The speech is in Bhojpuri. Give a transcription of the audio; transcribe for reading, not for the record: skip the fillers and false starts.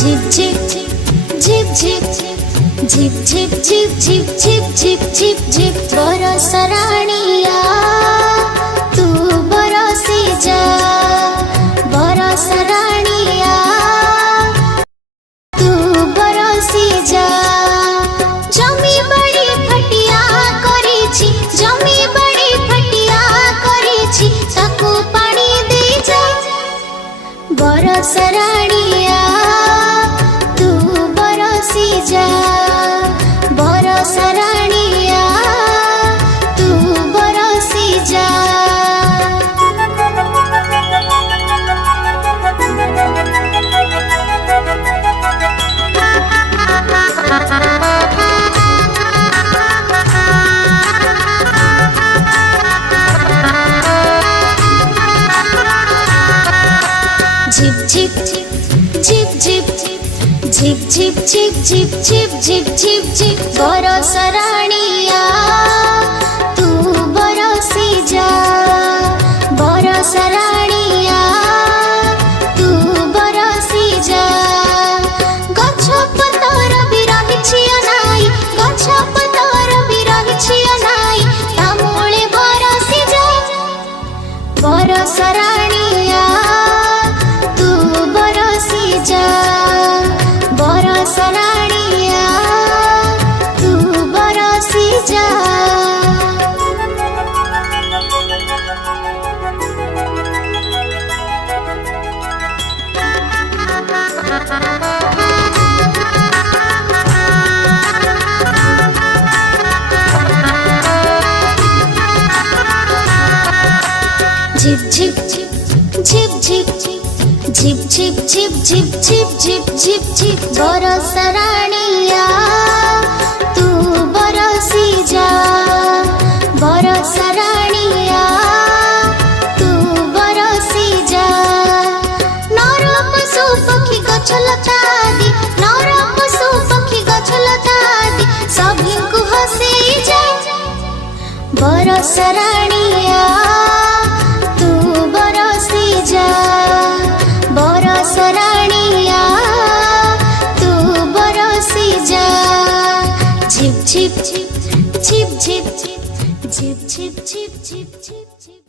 झिप झिप झिप झिप झिप झिप झिप झिप झिप झिप झिप झिप बरस राणिया तू बरसी जा बरस राणिया तू बरसी जा जमी बड़ी फटिया करिछि जमी बड़ी फटिया करिछि ताकू पानी दे जा बरस राणिया तू बरसी जा बरस राणिया तू बरसी जा झिप झिप झिप झिप झिप झिप झिप झिप झिप झिप झिप झिप बरस राणिया तू बरसी जा बरस राणिया तू बरसी जा गछ पतर भी रहिछि अनाई गछ पतर भी रहिछि अनाई ता मूले बरसी जा बरस राणिया तू बरसी जा बरस राणिया तू बरसी जा झिप झिप झिप झिप झिप झिप झिप झिप झिप झिप झिप झिप बरस राणिया तू बरसी जा बरस राणिया तू बरसी जा नर पशु पक्षी गछ लता आदि नर पशु पक्षी गछ लता आदि सभी को हंसी जा बरस राणिया तू बरसी जा बरस राणिया तू बरसी जा झिप झिप झिप झिप झिप झिप झिप झिप झिप झिप झिप